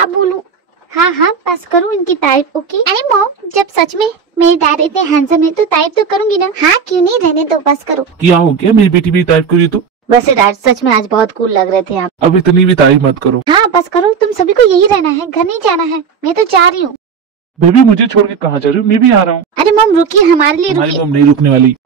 क्या बोलूं? हाँ हाँ बस करो इनकी तारीफ। ओके। अरे मॉम, जब सच में मेरे डैड इतने हैंडसम है तो तारीफ तो करूंगी ना। हाँ क्यों नहीं, रहने दो, बस करो। क्या हो गया, मेरी बेटी भी तारीफ करी तो? वैसे डैड सच में आज बहुत कूल लग रहे थे आप। अब इतनी भी तारीफ मत करो। हाँ बस करो, तुम सभी को यही रहना है, घर नहीं जाना है। मैं तो जा रही हूँ। बेबी मुझे छोड़ के कहाँ जा रही हो? मैं भी आ रहा हूँ। अरे मॉम रुकिए, हमारे लिए हमारी रुकिए। मॉम नहीं रुकने वाली।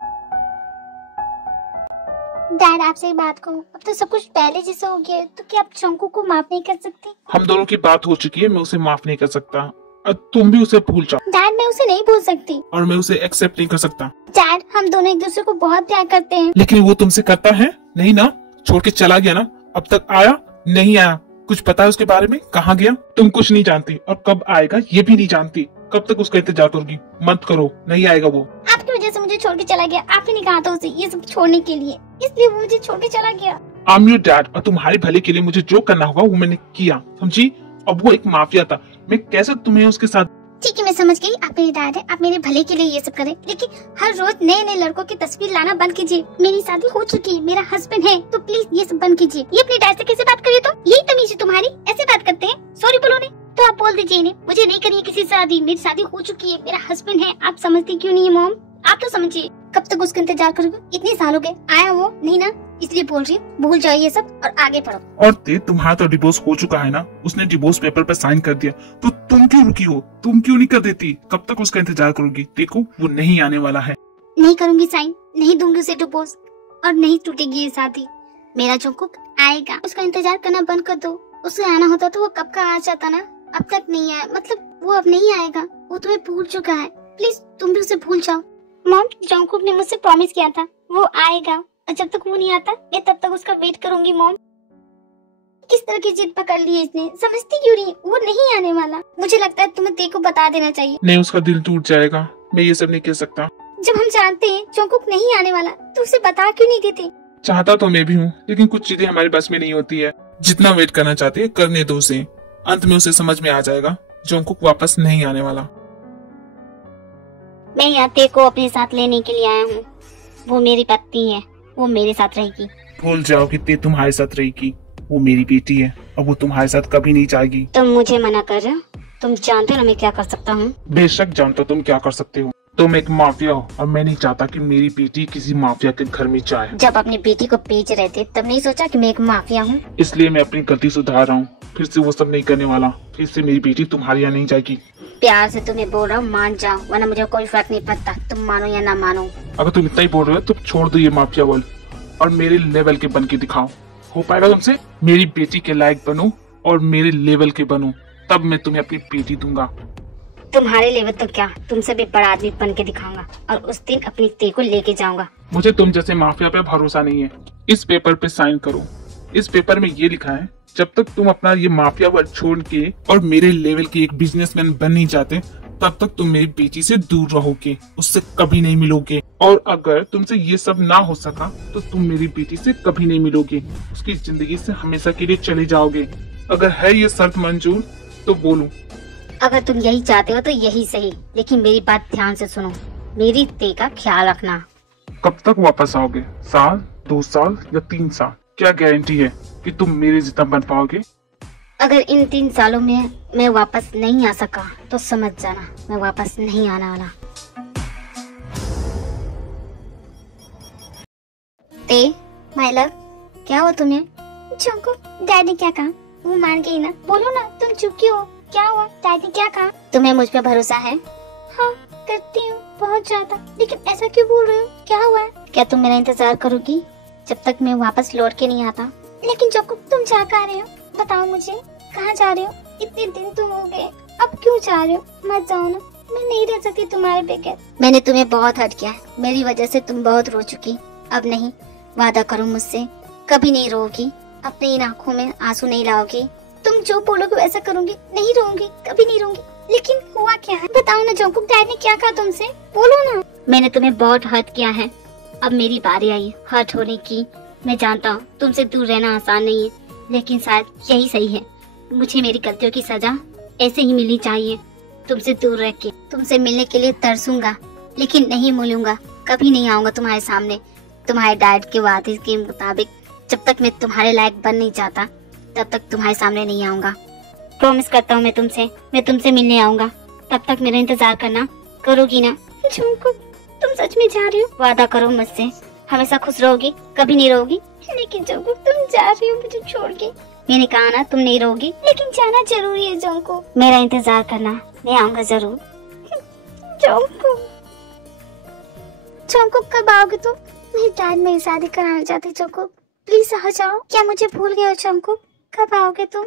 डैड आपसे एक बात कहूँ, अब तो सब कुछ पहले जैसा हो गया है, तो क्या आप जंकू को माफ नहीं कर सकते? हम दोनों की बात हो चुकी है, मैं उसे माफ नहीं कर सकता। अब तुम भी उसे भूल जाओ। डैड मैं उसे नहीं भूल सकती। और मैं उसे एक्सेप्ट नहीं कर सकता। डैड हम दोनों एक दूसरे को बहुत प्यार करते हैं। लेकिन वो तुमसे करता है नहीं ना? छोड़ के चला गया ना? अब तक आया नहीं आया? कुछ पता है उसके बारे में? कहाँ गया? तुम कुछ नहीं जानती, और कब आएगा ये भी नहीं जानती। कब तक उसका इंतजार करोगी? मत करो, नहीं आएगा वो। आपकी वजह से मुझे छोड़ के चला गया। आपने नहीं कहा था उसे ये सब छोड़ने के लिए, इसलिए वो मुझे छोड़ के चला गया। आई एम योर डैड, और तुम्हारे भले के लिए मुझे जो करना होगा वो मैंने किया, समझी? अब वो एक माफिया था, मैं कैसे तुम्हें उसके साथ। ठीक है मैं समझ गई, आप मेरे डैड है, आप मेरे भले के लिए ये सब करें, लेकिन हर रोज नए नए लड़कों की तस्वीर लाना बंद कीजिए। मेरी शादी हो चुकी है, मेरा हस्बैंड है, तो प्लीज ये सब बंद कीजिए। ये अपने डैड से कैसे बात करिए? तो यही तमीज है तुम्हारी, ऐसे बात करते हैं? सॉरी बोलो नहीं तो आप बोल दीजिए इन्हें, मुझे नहीं करनी है किसी से शादी, मेरी शादी हो चुकी है, मेरा हस्बैंड है। आप समझती क्यों नहीं है मॉम? आप तो समझिए। कब तक उसका इंतजार करोगे? इतने साल हो गए, आया वो नहीं ना, इसलिए बोल रही हूँ भूल जाओ ये सब और आगे बढ़ो। और तुम्हारा तो डिवोर्स हो चुका है ना? उसने डिवोर्स पेपर पर साइन कर दिया, तो तुम क्यों रुकी हो? तुम क्यों नहीं कर देती? कब तक उसका इंतजार करोगी? देखो वो नहीं आने वाला है। नहीं करूंगी साइन, नहीं दूंगी उसे डिवोर्स, और नहीं टूटेगी ये शादी। मेरा जंकुक आएगा, उसका इंतजार करना बंद कर दो। उसे आना होता तो वो कब का आ जाता ना, अब तक नहीं आया, मतलब वो अब नहीं आएगा, वो तुम्हें भूल चुका है। प्लीज तुम भी उसे भूल जाओ। मॉम जंकुक ने मुझसे प्रॉमिस किया था वो आएगा, और जब तक वो नहीं आता मैं तब तक उसका वेट करूंगी। मॉम किस तरह की जिद पकड़ ली है इसने, समझती क्यों नहीं? वो नहीं आने वाला। मुझे लगता है तुम्हें तेरे को बता देना चाहिए। नहीं, उसका दिल टूट जाएगा, मैं ये सब नहीं कह सकता। जब हम जानते हैं जंकुक नहीं आने वाला तो उसे बता क्यों नहीं देते? चाहता तो मैं भी हूँ, लेकिन कुछ चीजें हमारे बस में नहीं होती है। जितना वेट करना चाहते हैं करने दो उसे, अंत में उसे समझ में आ जाएगा जंकुक वापस नहीं आने वाला। मैं यहाँ तेरे को अपने साथ लेने के लिए आया हूँ। वो मेरी पत्नी है, वो मेरे साथ रहेगी। भूल जाओ कि ते तुम्हारे साथ रहेगी। वो मेरी बेटी है और वो तुम्हारे साथ कभी नहीं जाएगी। तुम मुझे मना कर रहे हो? तुम जानते हो ना मैं क्या कर सकता हूँ। बेशक जानता तुम क्या कर सकते हो। तुम एक माफिया हो और मैं नहीं चाहता कि मेरी बेटी किसी माफिया के घर में जाए। जब अपनी बेटी को बेच रहे थे तब नहीं सोचा कि मैं एक माफिया हूँ? इसलिए मैं अपनी गलती सुधार रहा हूँ, फिर से वो सब नहीं करने वाला। फिर से मेरी बेटी तुम्हारे यहाँ नहीं जाएगी। प्यार से तुम्हें बोल रहा हूँ मान जाओ, वरना मुझे कोई फर्क नहीं पड़ता, तुम मानो या ना मानो। अगर तुम इतना ही बोल रहे हो तो छोड़ दो ये माफिया वर्ल्ड और मेरे लेवल के बन के दिखाओ। हो पाएगा तुमसे? मेरी बेटी के लायक बनो और मेरे लेवल के बनो, तब मैं तुम्हें अपनी बेटी दूंगा। तुम्हारे लेवल तो क्या, तुमसे भी बड़ा आदमी बन के दिखाऊंगा और उस दिन अपनी ते को लेके जाऊंगा। मुझे तुम जैसे माफिया पे भरोसा नहीं है। इस पेपर पे साइन करो। इस पेपर में ये लिखा है जब तक तुम अपना ये माफिया वर्ल्ड छोड़ के और मेरे लेवल के एक बिजनेसमैन बन नहीं जाते तब तक तुम मेरी बेटी से दूर रहोगे, उससे कभी नहीं मिलोगे। और अगर तुमसे ये सब ना हो सका तो तुम मेरी बेटी से कभी नहीं मिलोगे, उसकी जिंदगी से हमेशा के लिए चले जाओगे। अगर है ये शर्त मंजूर तो बोलो। अगर तुम यही चाहते हो तो यही सही, लेकिन मेरी बात ध्यान से सुनो, मेरी ते का ख्याल रखना। कब तक वापस आओगे? साल, 2 साल या 3 साल? क्या गारंटी है कि तुम मेरे जितना बन पाओगे? अगर इन 3 सालों में मैं वापस नहीं आ सका तो समझ जाना मैं वापस नहीं आने वाला। ते माय लव, क्या हुआ तुम्हें? जंकुक डैड ने क्या कहा? वो मान गई ना? बोलो ना, तुम चुप क्यों हो? क्या हुआ? डैड ने क्या कहा? तुम्हें मुझ पे भरोसा है? हाँ करती हूँ, बहुत ज्यादा। लेकिन ऐसा क्यों बोल रहे हो? क्या हुआ है? क्या तुम मेरा इंतजार करोगी जब तक मैं वापस लौट के नहीं आता? लेकिन जंकुक तुम जा कहाँ रहे हो? बताओ मुझे, कहाँ जा रहे हो? इतने दिन तो हो गए, अब क्यों जा रहे हो? मत जाओ ना, मैं नहीं रह सकती तुम्हारे बगैर। मैंने तुम्हें बहुत हर्ट किया, मेरी वजह से तुम बहुत रो चुकी। अब नहीं, वादा करो मुझसे कभी नहीं रोगी, अपनी इन आँखों में आंसू नहीं लाओगी। तुम जो बोलोगे वैसा करूंगी, नहीं रोऊंगी, कभी नहीं रोऊंगी। लेकिन हुआ क्या है बताओ ना जंकुक, डैड ने क्या कहा तुमसे? बोलो ना। मैंने तुम्हें बहुत हर्ट किया है, अब मेरी बारी आई हर्ट होने की। मैं जानता हूँ तुमसे दूर रहना आसान नहीं है, लेकिन शायद यही सही है। मुझे मेरी गलतियों की सजा ऐसे ही मिलनी चाहिए। तुमसे दूर रह के तुमसे मिलने के लिए तरसूंगा, लेकिन नहीं मिलूंगा, कभी नहीं आऊंगा तुम्हारे सामने। तुम्हारे डैड के वादे के मुताबिक जब तक मैं तुम्हारे लायक बन नहीं चाहता तब तक तुम्हारे सामने नहीं आऊंगा। प्रॉमिस करता हूँ मैं तुमसे मिलने आऊंगा। तब तक मेरा इंतजार करना, करोगी ना? जंकुक, तुम सच में जा रही हो? वादा करो मुझसे, हमेशा खुश रहोगी, कभी नहीं रहोगी। लेकिन जंकुक, तुम जा रही हो मुझे छोड़ के। मैंने कहा ना तुम नहीं रहोगी, लेकिन जाना जरूरी है जंकुक। मेरा इंतजार करना, मैं आऊंगा जरूर। जंकुक, जंकुक कब आओगे तुम? मेरे डैड मेरी शादी कराना चाहते। जंकुक प्लीज आ जाओ। क्या मुझे भूल गए हो जंकुक? कब आओगे तुम?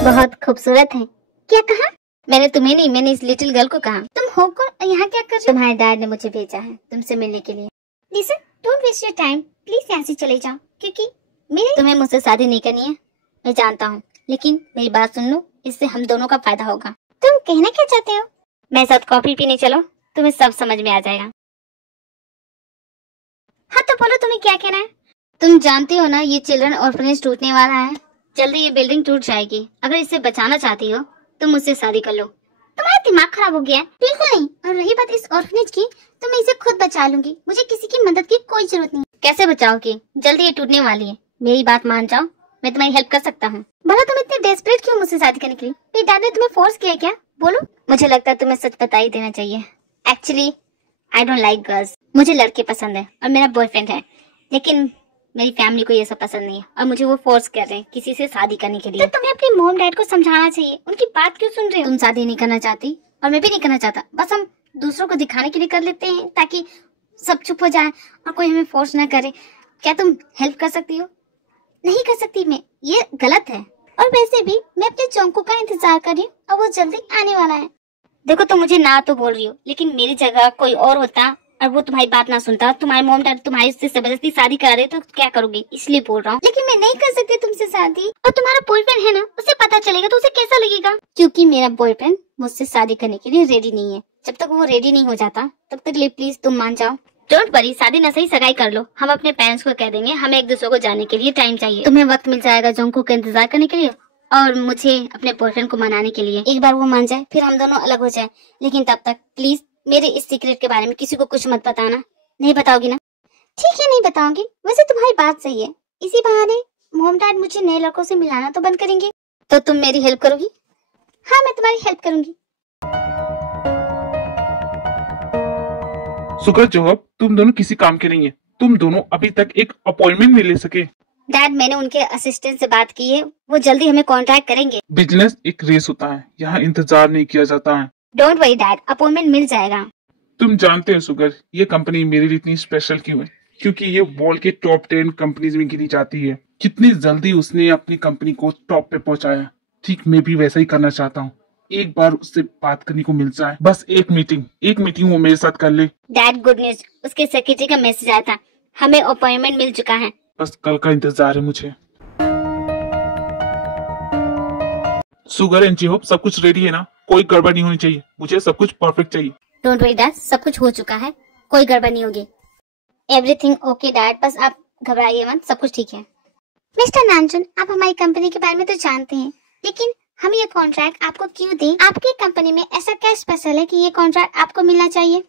बहुत खूबसूरत है। क्या कहा? मैंने तुम्हें नहीं, मैंने इस लिटिल गर्ल को कहा। तुम हो कौन? यहाँ क्या कर रहे हो? तुम्हारे डैड ने मुझे भेजा है तुमसे मिलने के लिए। Listen, don't waste your time, please यहाँ से चले जाओ, क्योंकि तुम्हें मुझसे शादी नहीं करनी है, मैं जानता हूँ। लेकिन मेरी बात सुन लो, इससे हम दोनों का फायदा होगा। तुम कहना क्या चाहते हो? मेरे साथ कॉफी पीने चलो, तुम्हें सब समझ में आ जाएगा। हाँ तो बोलो, तुम्हें क्या कहना है? तुम जानती हो ना, ये चिल्ड्रन ऑर्फनेज टूटने वाला है। जल्दी ये बिल्डिंग टूट जाएगी। अगर इसे बचाना चाहती हो तो मुझसे शादी कर लो। तुम्हारा दिमाग खराब हो गया है? बिल्कुल नहीं। और रही बात इस ऑर्फनेज की, तो मैं इसे खुद बचा लूंगी, मुझे किसी की मदद की कोई जरूरत नहीं। कैसे बचाओगी? जल्दी ये टूटने वाली है, मेरी बात मान जाओ, मैं तुम्हारी हेल्प कर सकता हूँ। भला तुम इतने डेस्परेट क्यों मुझसे शादी करने के लिए? मेरे डैड ने तुम्हें फोर्स किया क्या? बोलो। मुझे लगता है तुम्हें सच बता ही देना चाहिए। Actually I don't like girls. मुझे लड़के पसंद है और मेरा बॉयफ्रेंड है, लेकिन मेरी फैमिली को ये सब पसंद नहीं है और मुझे वो फोर्स कर रहे हैं किसी से शादी करने के लिए। तो तुम्हें अपने मॉम डैड को समझाना चाहिए, उनकी बात क्यों सुन रहे हो? तुम शादी नहीं करना चाहती और मैं भी नहीं करना चाहता, बस हम दूसरों को दिखाने के लिए कर लेते हैं ताकि सब चुप हो जाए और कोई हमें फोर्स ना करे। क्या तुम हेल्प कर सकती हो? नहीं कर सकती मैं, ये गलत है। और वैसे भी मैं अपने चौंकू का इंतजार कर रही हूँ और वो जल्दी आने वाला है। देखो तुम मुझे ना तो बोल रही हो, लेकिन मेरी जगह कोई और होता और वो तुम्हारी बात ना सुनता, तुम्हारे मॉम डैड तुम्हारी से जबरदस्ती शादी करा दे तो क्या करोगी? इसलिए बोल रहा हूँ। लेकिन मैं नहीं कर सकती तुमसे शादी। और तुम्हारा बॉयफ्रेंड है ना, उसे पता चलेगा तो उसे कैसा लगेगा? क्योंकि मेरा बॉयफ्रेंड मुझसे शादी करने के लिए रेडी नहीं है। जब तक वो रेडी नहीं हो जाता तब तक प्लीज तुम मान जाओ। डोंट वरी, शादी न सही सगाई कर लो। हम अपने पेरेंट्स को कह देंगे हमें एक दूसरे को जाने के लिए टाइम चाहिए। तुम्हें वक्त मिल जाएगा जोंकू का इंतजार करने के लिए और मुझे अपने बॉयफ्रेंड को मनाने के लिए। एक बार वो मान जाए फिर हम दोनों अलग हो जाए, लेकिन तब तक प्लीज मेरे इस सीक्रेट के बारे में किसी को कुछ मत बताना। नहीं बताओगी ना? ठीक है, नहीं बताऊंगी। वैसे तुम्हारी बात सही है, इसी बहाने मॉम डैड मुझे नए लड़कों से मिलाना तो बंद करेंगे। तो तुम मेरी हेल्प करोगी? हाँ, मैं तुम्हारी हेल्प करूंगी। सुगर जोहब, तुम दोनों किसी काम के नहीं है। तुम दोनों अभी तक एक अपॉइंटमेंट नहीं ले सके। डैड, मैंने उनके असिस्टेंट से बात की है, वो जल्दी हमें कांटेक्ट करेंगे। बिजनेस एक रेस होता है, यहाँ इंतजार नहीं किया जाता है। डोंट वरी डैड, अपॉइंटमेंट मिल जाएगा। तुम जानते हो सुगर, ये कंपनी मेरे लिए इतनी स्पेशल क्यों है? क्योंकि ये वर्ल्ड के टॉप 10 कंपनीज में गिनी जाती है। कितनी जल्दी उसने अपनी कंपनी को टॉप पे पहुंचाया। ठीक मैं भी वैसा ही करना चाहता हूँ। एक बार उससे बात करने को मिल जाए, बस एक मीटिंग वो मेरे साथ कर ले। डैड, गुड न्यूज, उसके सेक्रेटरी का मैसेज आया था, हमें अपॉइंटमेंट मिल चुका है। बस कल का इंतजार है मुझे। सुगर एंड जी-होप, सब कुछ रेडी है ना? कोई गड़बड़ नहीं होनी चाहिए, मुझे सब कुछ परफेक्ट चाहिए। डोंट वरी डैड, सब कुछ हो चुका है, कोई गड़बड़ नहीं होगी। एवरीथिंग ओके डैड, बस आप घबराइए मत, सब कुछ ठीक है। मिस्टर नामचुन, आप हमारी कंपनी के बारे में तो जानते हैं, लेकिन हम ये कॉन्ट्रैक्ट आपको क्यों दें? आपकी कंपनी में ऐसा क्या स्पेशल है कि ये कॉन्ट्रैक्ट आपको मिलना चाहिए?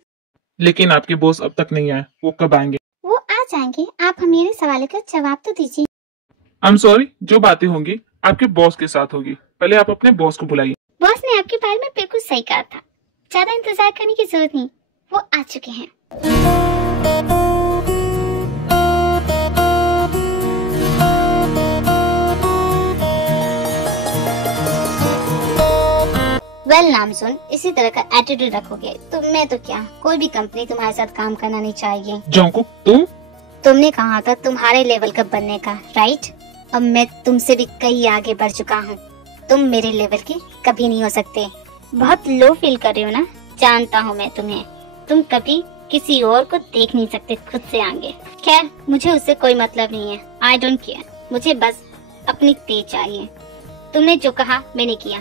लेकिन आपके बॉस अब तक नहीं आए, वो कब आएंगे? वो आ जाएंगे, आप मेरे सवाल का जवाब तो दीजिए। आई एम सॉरी, जो बातें होंगी आपके बॉस के साथ होगी। पहले आप अपने बॉस को बुलाइए। बॉस ने आपके बारे में बिल्कुल सही कहा था, ज्यादा इंतजार करने की जरूरत नहीं, वो आ चुके हैं। वेल नामसुन, इसी तरह का एटीट्यूड रखोगे तो मैं तो क्या, कोई भी कंपनी तुम्हारे साथ काम करना नहीं चाहिए। जोंकुक, तुमने कहा था तुम्हारे लेवल का बनने का, राइट? अब मैं तुमसे भी कहीं आगे बढ़ चुका हूँ, तुम मेरे लेवल की कभी नहीं हो सकते। बहुत लो फील कर रहे हो ना, जानता हूँ मैं तुम्हें। तुम कभी किसी और को देख नहीं सकते खुद से आगे। खैर, मुझे उससे कोई मतलब नहीं है। I don't care. मुझे बस अपनी तेज चाहिए। तुमने जो कहा मैंने किया।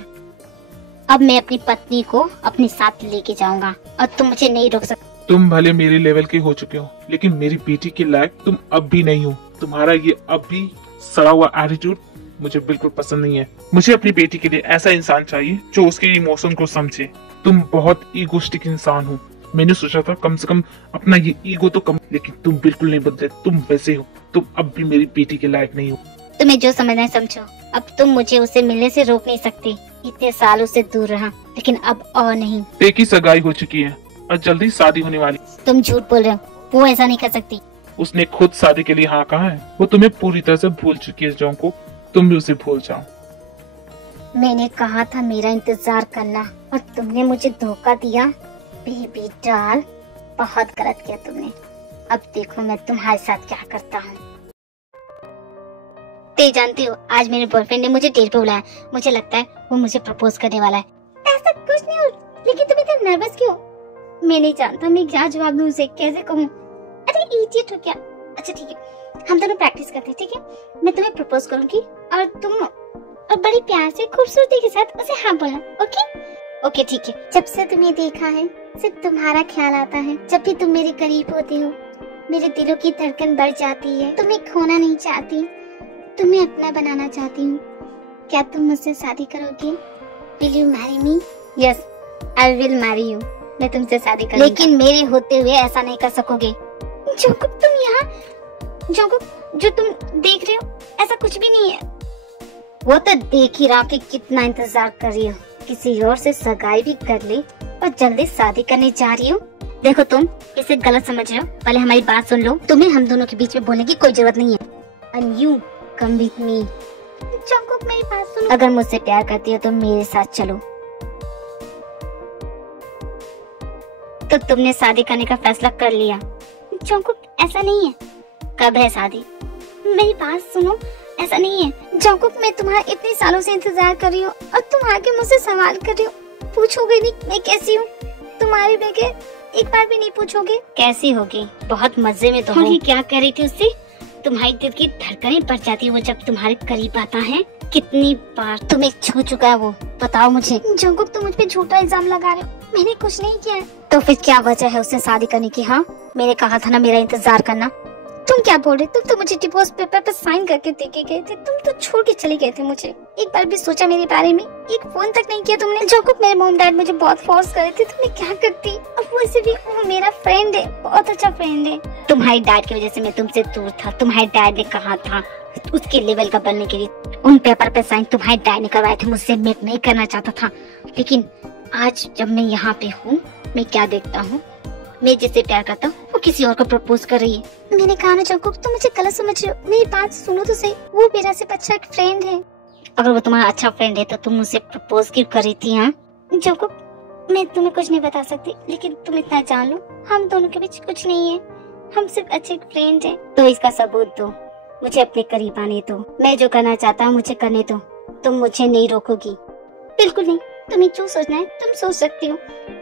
अब मैं अपनी पत्नी को अपने साथ लेके जाऊंगा और तुम मुझे नहीं रोक सकते। तुम भले मेरे लेवल के हो चुके हो, लेकिन मेरी बेटी के लायक तुम अब भी नहीं हो। तुम्हारा ये अब भी सड़ा हुआ एटीट्यूड मुझे बिल्कुल पसंद नहीं है। मुझे अपनी बेटी के लिए ऐसा इंसान चाहिए जो उसके इमोशन को समझे। तुम बहुत ईगोस्टिक इंसान हो। मैंने सोचा था कम से कम अपना ये ईगो तो कम, लेकिन तुम बिल्कुल नहीं बदले। तुम वैसे हो। तुम अब भी मेरी बेटी के लायक नहीं हो। तुम्हें जो समझना है समझो। अब तुम मुझे उसे मिलने से रोक नहीं सकती। इतने साल उससे दूर रहा, लेकिन अब और नहीं। एक ही सगाई हो चुकी है और जल्दी शादी होने वाली। तुम झूठ बोल रहे हो। वो ऐसा नहीं कर सकती। उसने खुद शादी के लिए हाँ कहा है। वो तुम्हें पूरी तरह से भूल चुकी है जोंको। तुम भी उसे भूल जाओ। मैंने कहा था मेरा इंतजार करना और तुमने मुझे धोखा दिया। बेबी डॉल, बहुत गलत किया तुमने। अब देखो मैं तुम्हारे साथ क्या करता हूँ। ते जानती हो, आज मेरे बॉयफ्रेंड ने मुझे डेट पे बुलाया। मुझे लगता है वो मुझे प्रपोज करने वाला है। ऐसा कुछ नहीं हो, लेकिन तुम इतना नर्वस क्यों? मैं नहीं जानता मैं क्या जवाब दूं उसे, कैसे कहूँ। अरे इडियट हो क्या? अच्छा ठीक है, हम दोनों प्रैक्टिस करते हैं, ठीक है? मैं तुम्हें प्रपोज करूंगी और तुम और बड़ी प्यार से खूबसूरती के साथ उसे हाँ बोलना। ओके ओके ठीक है। जब से तुम्हें देखा है सिर्फ तुम्हारा ख्याल आता है। जब भी तुम मेरे करीब होती हो मेरे दिलों की धड़कन बढ़ जाती है। तुम्हें खोना नहीं चाहती, तुम्हें अपना बनाना चाहती हूँ। क्या तुम मुझसे शादी करोगे? Will you marry me? Yes, I will marry you. मैं तुमसे शादी करूंगा। लेकिन मेरे होते हुए ऐसा नहीं कर सकोगे। जोंकुक, तुम यहाँ जोंकुक, जो तुम देख रहे हो ऐसा कुछ भी नहीं है। वो तो देख ही रहा कि कितना इंतजार कर रही हो। किसी और से सगाई भी कर ली और जल्दी शादी करने जा रही हो। देखो तुम इसे गलत समझ रहे हो। पहले हमारी बात सुन लो। तुम्हें हम दोनों के बीच में बोलने की कोई जरूरत नहीं है। And you come with me. जोंकुक, मेरी बात सुनो। अगर मुझसे प्यार करती हो तो मेरे साथ चलो। तो तुमने शादी करने का फैसला कर लिया। जोंकुक, ऐसा नहीं है। कब है शादी? मेरी बात सुनो, ऐसा नहीं है। जोंकुक, मैं तुम्हारा इतने सालों से इंतजार कर रही हूँ और तुम आके मुझसे सवाल कर रही हो। पूछोगे नहीं मैं कैसी हूँ? तुम्हारे बगैर एक बार भी नहीं पूछोगे? कैसी होगी? बहुत मजे में तो हो। क्या कह रही थी उससे? तुम्हारी दिल की धड़कनें बढ़ जाती है वो जब तुम्हारे करीब आता है। कितनी बार तुम्हें छू चुका है वो, बताओ मुझे। जोंकुक, तुम मुझ पे झूठा इल्जाम लगा रहे हो। मैंने कुछ नहीं किया है। तो फिर क्या वजह है उससे शादी करने की? हाँ, मैंने कहा था ना मेरा इंतजार करना। तुम क्या बोल रहे? तुम तो मुझे डिवोर्स पेपर पर साइन करके देके गए थे। तुम तो छोड़ के चले गए थे मुझे। एक बार भी सोचा मेरे बारे में? एक फोन तक नहीं किया तुमने। जोंकुक, मेरे मॉम डैड मुझे बहुत फोर्स कर रहे थे। तुमने क्या करती? अब वैसे भी वो मेरा फ्रेंड है, बहुत अच्छा फ्रेंड है। तुम्हारे डैड की वजह से मैं तुमसे दूर था। तुम्हारे डैड ने कहा था उसके लेवल का बनने के लिए उन पेपर पे साइन तुम्हारे डैड ने करवाए थे मुझसे। मैं नहीं करना चाहता था, लेकिन आज जब मैं यहाँ पे हूँ मैं क्या देखता हूँ, मैं जिससे प्यार करता हूँ वो किसी और को प्रपोज कर रही है। मैंने कहा ना जोंकुक, तुम मुझे गलत समझ रहे हो। मेरी बात सुनो तो सही। वो मेरा सिर्फ अच्छा एक फ्रेंड है। अगर वो तुम्हारा अच्छा फ्रेंड है तो तुम मुझसे प्रपोज क्यों कर रही थी? हाँ जोंकुक, मैं तुम्हें कुछ नहीं बता सकती, लेकिन तुम इतना जान लो हम दोनों के बीच कुछ नहीं है। हम सिर्फ अच्छे फ्रेंड हैं। तो इसका सबूत दो, मुझे अपने करीब आने दो। मैं जो करना चाहता हूँ मुझे करने दो। तुम मुझे नहीं रोकोगी? बिल्कुल नहीं। तुम्हें जो सोचना है तुम सोच सकती हो,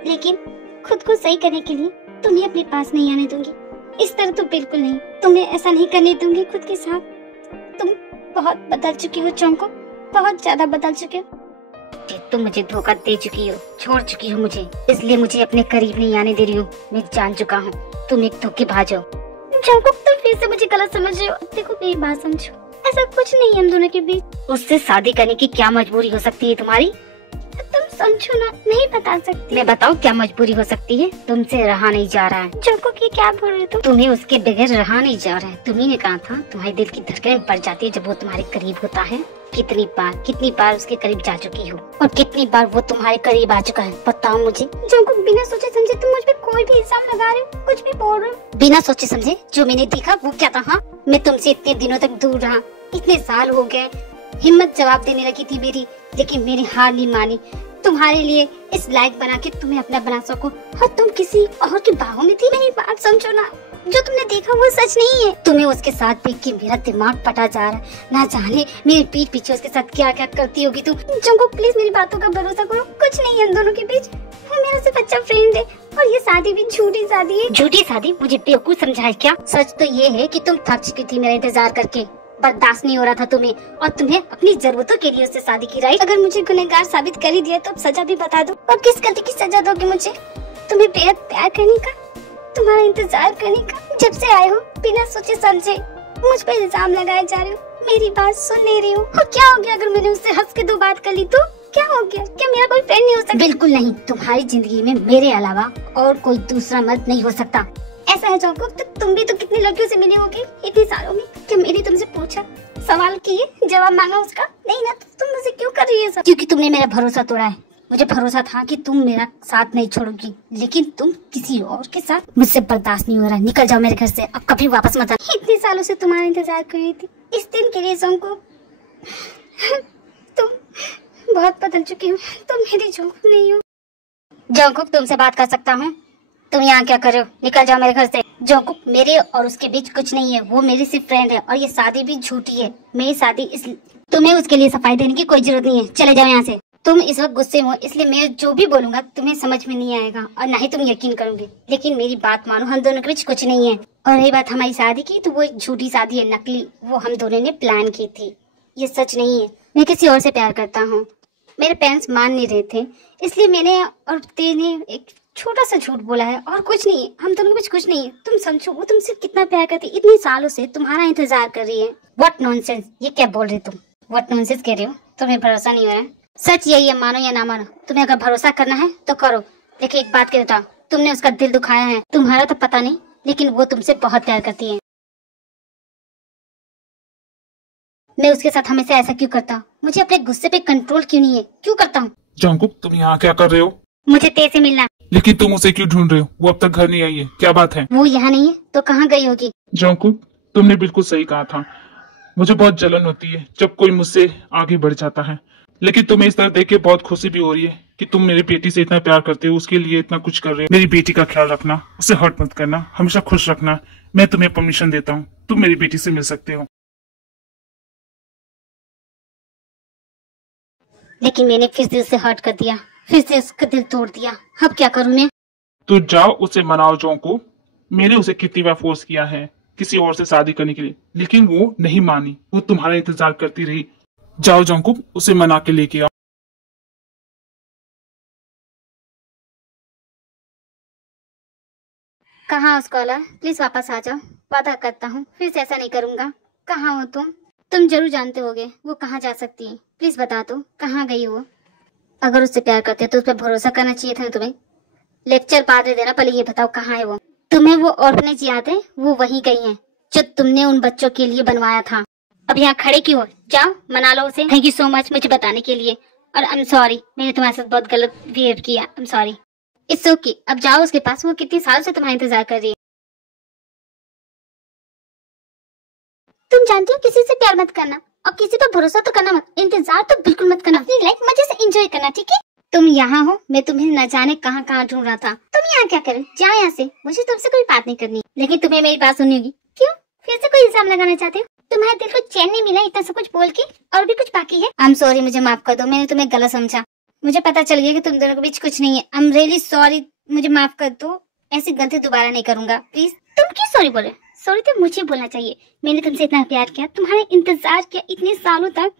लेकिन खुद को सही करने के लिए तुम्हें अपने पास नहीं आने दूंगी। इस तरह तो बिल्कुल नहीं। तुम्हें ऐसा नहीं करने दूंगी खुद के साथ। तुम बहुत बदल चुकी हो जोंकुक, बहुत ज्यादा बदल चुके हो। तुम मुझे धोखा दे चुकी हो, छोड़ चुकी हो मुझे, इसलिए मुझे अपने करीब नहीं आने दे रही हो। मैं जान चुका हूँ तुम एक धोखेबाज हो। जोंकुक, तुम फिर से मुझे गलत समझ रहे हो। देखो मेरी बात समझो, ऐसा कुछ नहीं है हम दोनों के बीच। उससे शादी करने की क्या मजबूरी हो सकती है तुम्हारी? तुम समझो ना, नहीं बता सकती। मैं बताऊं क्या मजबूरी हो सकती है? तुमसे रहा नहीं जा रहा है। जोंकुक, ये क्या बोल रहे हो तुम? तुम्हें उसके बगैर रहा नहीं जा रहा है। तुम्ही ने कहा था तुम्हारे दिल की धड़कनें बढ़ जाती है जब वो तुम्हारे करीब होता है। कितनी बार उसके करीब जा चुकी हो और कितनी बार वो तुम्हारे करीब आ चुका है, बताओ मुझे। जोंकुक, बिना सोचे समझे तुम मुझ पे कोई भी इल्जाम लगा रहे हो, कुछ भी बोल रहे हो। बिना सोचे समझे जो मैंने देखा वो क्या था? हाँ, मैं तुमसे इतने दिनों तक दूर रहा, इतने साल हो गए। हिम्मत जवाब देने लगी थी मेरी, लेकिन मेरी हार नहीं मानी। तुम्हारे लिए इस लायक बना के तुम्हें अपना बना सको और तुम किसी और की बाहों में थी। मेरी बात समझो ना, जो तुमने देखा वो सच नहीं है। तुम्हें उसके साथ देख के मेरा दिमाग पटा जा रहा है। ना जाने मेरे पीठ पीछे उसके साथ क्या क्या करती होगी तुम। जोंकुक, प्लीज मेरी बातों का भरोसा करो, कुछ नहीं है हम दोनों के बीच। वो मेरा सिर्फ अच्छा फ्रेंड है और ये शादी भी झूठी शादी है। झूठी शादी? मुझे बेवकूफ समझा है क्या? सच तो ये है कि तुम थक चुकी थी मेरा इंतजार करके, बर्दाश्त नहीं हो रहा था तुम्हें, और तुम्हें अपनी जरूरतों के लिए उससे शादी की। राइट? अगर मुझे गुनहगार साबित कर ही दिया तो अब सजा भी बता दो। और किस गलती की सजा दोगे मुझे? तुम्हें बेहद प्यार करने का, तुम्हारा इंतजार करने का। जब से आए हो बिना सोचे समझे मुझ पर इल्जाम लगाए जा रहे हो, मेरी बात सुन नहीं रही हो। और क्या हो गया अगर मैंने उससे हंस के 2 बात कर ली तो? क्या हो गया? क्या मेरा कोई फ्रेंड नहीं हो सकता? बिल्कुल नहीं, तुम्हारी जिंदगी में मेरे अलावा और कोई दूसरा मर्द नहीं हो सकता। ऐसा है जॉको, तो तुम भी तो कितनी लड़कियों से मिले होगे इतने सालों में। क्या मैंने तुमसे पूछा, सवाल किए, जवाब मांगा उसका? नहीं ना, तो तुम मुझे क्यों कर रही है सब? क्योंकि तुमने मेरा भरोसा तोड़ा है। मुझे भरोसा था कि तुम मेरा साथ नहीं छोड़ोगी, लेकिन तुम किसी और के साथ। मुझसे बर्दाश्त नहीं हो रहा, निकल जाओ मेरे घर से, अब कभी वापस मत आना। इतने सालों से तुम्हारा इंतजार कर रही थी, इस दिन के लिए जॉको। तुम बहुत बदल चुकी हो, तुम मेरी जॉको नहीं हो। जॉको, तुमसे बात कर सकता हूँ? तुम यहाँ क्या कर रहे हो? निकल जाओ मेरे घर से। जॉको, मेरे और उसके बीच कुछ नहीं है, वो मेरी सिर्फ फ्रेंड है, और ये शादी भी झूठी है। मेरी शादी तुम्हें उसके लिए सफाई देने की कोई जरूरत नहीं है, चले जाओ यहाँ से। तुम इस वक्त गुस्से में हो, इसलिए मैं जो भी बोलूंगा तुम्हें समझ में नहीं आएगा, और न ही तुम यकीन करोगे। लेकिन मेरी बात मानो, हम दोनों के बीच कुछ नहीं है। और रही बात हमारी शादी की, तो वो एक झूठी शादी है, नकली। वो हम दोनों ने प्लान की थी, ये सच नहीं है। मैं किसी और से प्यार करता हूँ। मेरे पेरेंट्स मान नहीं रहे थे, इसलिए मैंने और तेने एक छोटा सा झूठ बोला है, और कुछ नहीं है। हम दोनों के बीच कुछ नहीं है। तुम समझो, वो तुमसे कितना प्यार करती, इतने सालों से तुम्हारा इंतजार कर रही है। व्हाट नॉनसेंस, ये क्या बोल रहे तुम? व्हाट नॉनसेंस कह रहे हो? तुम्हें भरोसा नहीं हो रहा है? सच यही है, मानो या ना मानो। तुम्हें अगर भरोसा करना है तो करो, लेकिन एक बात कहता हूँ, तुमने उसका दिल दुखाया है। तुम्हारा तो पता नहीं, लेकिन वो तुमसे बहुत प्यार करती है। मैं उसके साथ हमेशा ऐसा क्यों करता हूँ? मुझे अपने गुस्से पे कंट्रोल क्यों नहीं है? क्यों करता हूँ? जंकुक, तुम यहाँ क्या कर रहे हो? मुझे तेरे से मिलना। लेकिन तुम उसे क्यों ढूंढ रहे हो? वो अब तक घर नहीं आई है, क्या बात है? वो यहाँ नहीं है तो कहाँ गई होगी? जंकुक, तुमने बिल्कुल सही कहा था। मुझे बहुत जलन होती है जब कोई मुझसे आगे बढ़ जाता है, लेकिन तुम्हें इस तरह देख के बहुत खुशी भी हो रही है कि तुम मेरी बेटी से इतना प्यार करते हो, उसके लिए इतना कुछ कर रहे हो। मेरी बेटी का ख्याल रखना, उसे हर्ट मत करना, हमेशा खुश रखना। मैं तुम्हें परमिशन देता हूँ, तुम मेरी बेटी से मिल सकते हो। लेकिन मैंने फिर से उसे हर्ट कर दिया, फिर से उसका दिल तोड़ दिया। अब क्या करूँ मैं? तो जाओ उसे मनाओ। जंकुक, मैंने उसे कितनी बार फोर्स किया है किसी और से शादी करने के लिए, लेकिन वो नहीं मानी। वो तुम्हारा इंतजार करती रही। जाओ जंकुक, उसे मना के लेके आओ। कहाँ उसको? प्लीज वापस आ जाओ, वादा करता हूँ फिर से ऐसा नहीं करूँगा। कहाँ हो तुम? तुम जरूर जानते होगे वो कहाँ जा सकती है। प्लीज बता दो, कहाँ गई वो? अगर उससे प्यार करते हो तो उस पर भरोसा करना चाहिए था तुम्हें। लेक्चर बाद में देना, पहले ये बताओ कहाँ है वो? तुम्हें वो ऑर्फनेज याद है? वो वहीं गई है जो तुमने उन बच्चों के लिए बनवाया था। अब यहाँ खड़े क्यों हो? जाओ मना लो उसे। थैंक यू सो मच मुझे बताने के लिए, और आई एम सॉरी, मैंने तुम्हारे साथ बहुत गलत बिहेव किया। I am sorry. It's okay, अब जाओ उसके पास, वो कितनी साल से तुम्हारा इंतजार कर रही है। तुम जानती हो किसी से प्यार मत करना, और किसी पर भरोसा तो करना मत, इंतजार तो बिल्कुल मत करना। अपनी लाइफ मजे से एंजॉय करना, ठीक है? तुम यहाँ हो, मैं तुम्हें न जाने कहाँ कहाँ ढूंढ रहा था। तुम यहाँ क्या करो? जाओ यहाँ से, मुझे तुमसे कोई बात नहीं करनी। लेकिन तुम्हें मेरी बात सुननी होगी। क्यों? फिर से कोई इल्जाम लगाना चाहते हो? तुम्हारे दिल को चैन नहीं मिला इतना सब कुछ बोल के, और भी कुछ बाकी है? आई एम सॉरी, मुझे माफ कर दो, मैंने तुम्हें गलत समझा। मुझे पता चल गया कि तुम दोनों के बीच कुछ नहीं है। आई एम रियली सॉरी, मुझे माफ कर दो, ऐसी गलती दोबारा नहीं करूंगा, प्लीज। तुम क्यों सॉरी बोले? सॉरी तो मुझे बोलना चाहिए। मैंने तुमसे इतना प्यार किया, तुम्हारा इंतजार किया इतने सालों तक।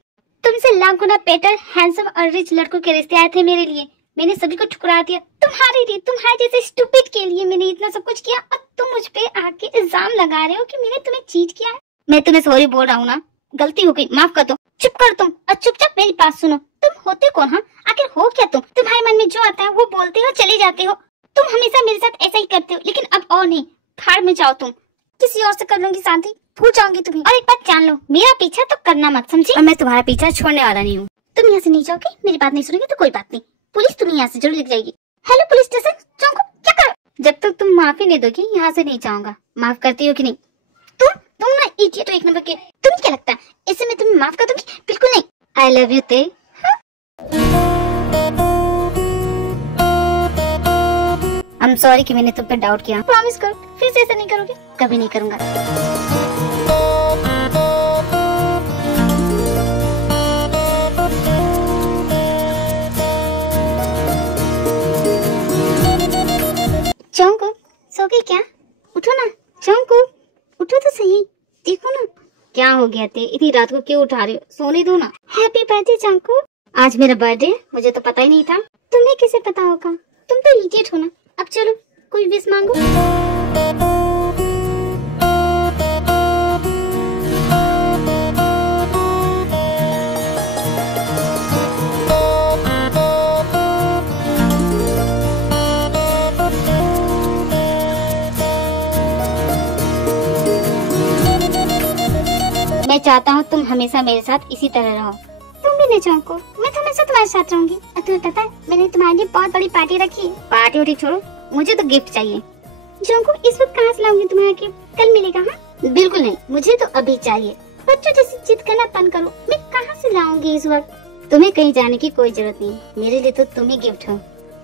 तुमसे लाख गुना बेटर, हैंडसम और रिच लड़कों के रिश्ते आए थे मेरे लिए। मैंने सभी को ठुकरा दिया तुम्हारे लिए, तुम्हारे जैसे स्टूपिड के लिए मैंने इतना सब कुछ किया, और तुम मुझ पे आके इल्जाम लगा रहे हो कि मैंने तुम्हें चीट किया है। मैं तुम्हें सॉरी बोल रहा हूँ ना, गलती हो गई, माफ कर दो। चुप कर तुम, और चुपचाप मेरी बात सुनो। तुम होते कौन? हाँ आखिर हो क्या तुम? तुम्हारे मन में जो आता है वो बोलते हो, चले जाते हो। तुम हमेशा मेरे साथ ऐसा ही करते हो, लेकिन अब और नहीं। फाड़ में जाओ तुम, किसी और से कर लूंगी शांति, भूल जाऊंगी तुम्हें। और एक बात जान लो, मेरा पीछा तो करना मत, समझी? और मैं तुम्हारा पीछा छोड़ने वाला नहीं हूँ। तुम यहाँ से नहीं जाओगे, मेरी बात नहीं सुनोगे तो कोई बात नहीं, पुलिस तुम्हें यहाँ से जरूर लेके जाएगी। हेलो पुलिस स्टेशन, चौंको, क्या कर? जब तक तुम माफी नहीं दोगी यहाँ से नहीं जाऊंगा। माफ करती हो कि नहीं? तुम ना इडियट हो एक नंबर के। तुम्हें क्या लगता है इससे मैं तुम्हें माफ कर दूंगी? बिल्कुल नहीं। आई लव यू ते। आई एम सॉरी कि मैंने तुम पे डाउट किया। प्रॉमिस करो फिर से ऐसा नहीं करोगे? कभी नहीं करूंगा। क्या हो गया थे, इतनी रात को क्यों उठा रहे हो? सोने दो ना। Happy birthday Chanku. आज मेरा बर्थडे, मुझे तो पता ही नहीं था। तुम्हें कैसे पता होगा? तुम तो इडियट हो ना। अब चलो कोई विश मांगो। मैं चाहता हूँ तुम हमेशा मेरे साथ इसी तरह रहो। तुम भी नहीं चौंको, मैं तो हमेशा तुम्हारे साथ रहूंगी। और तुम्हें पता है मैंने तुम्हारे लिए बहुत बड़ी पार्टी रखी है। पार्टी उठी छोड़ो, मुझे तो गिफ्ट चाहिए। चौंको इस वक्त कहाँ से लाऊंगी तुम्हारा गिफ्ट? कल मिलेगा? हाँ बिल्कुल नहीं, मुझे तो अभी चाहिए। बच्चों जैसे जिद करना बंद करो। मैं कहाँ से लाऊंगी इस वक्त? तुम्हें कहीं जाने की कोई जरूरत नहीं, मेरे लिए तो तुम ही गिफ्ट हो।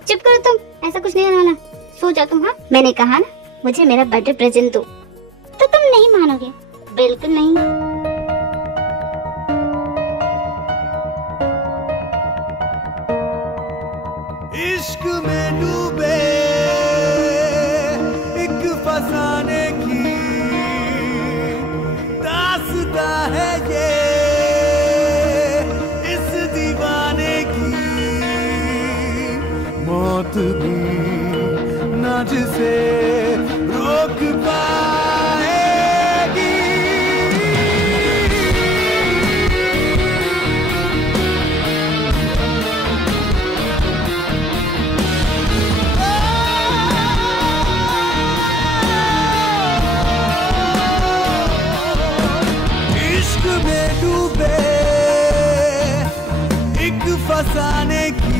चुप करो तुम, ऐसा कुछ नहीं होना। सो जाओ तुम। हाँ मैंने कहा ना, मुझे मेरा बर्थडे प्रेजेंट दो। तो तुम नहीं मानोगे? बिल्कुल नहीं। इश्क में डूबे एक फसाने की दास्तां है ये, इस दीवाने की मौत भी ना जिसे रोक पाएगी। इश्क में डूबे एक फसाने की